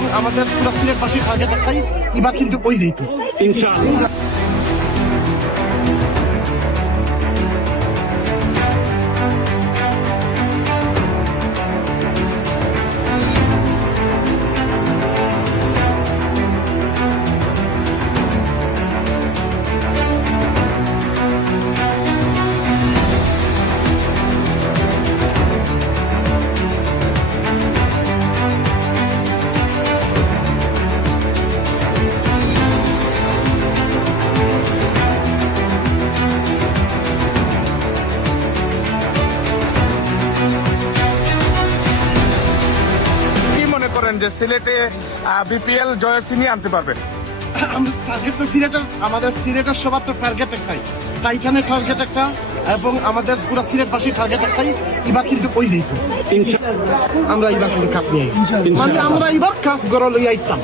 এবং আমাদের পুরো সিলেটবাসী টার্গেট একটাই, এবার কিন্তু ওই যেহেতু ইনশাআল্লাহ। করেন যে সিলেটে বিপিএল জয়ের ছিনিয়ে আনতে পারবেন? আমাদের সিলেটের সবার তো টার্গেট একটাই, টাইটানের টার্গেট একটা, এবং আমাদের পুরো সিলেটবাসীর টার্গেট একটাই, এবার কিন্তু ওই যেহেতু আমরা এবার কিন্তু কাপ নিয়ে, মানে আমরা এবার কাপ গড় লইয়া আইতাম।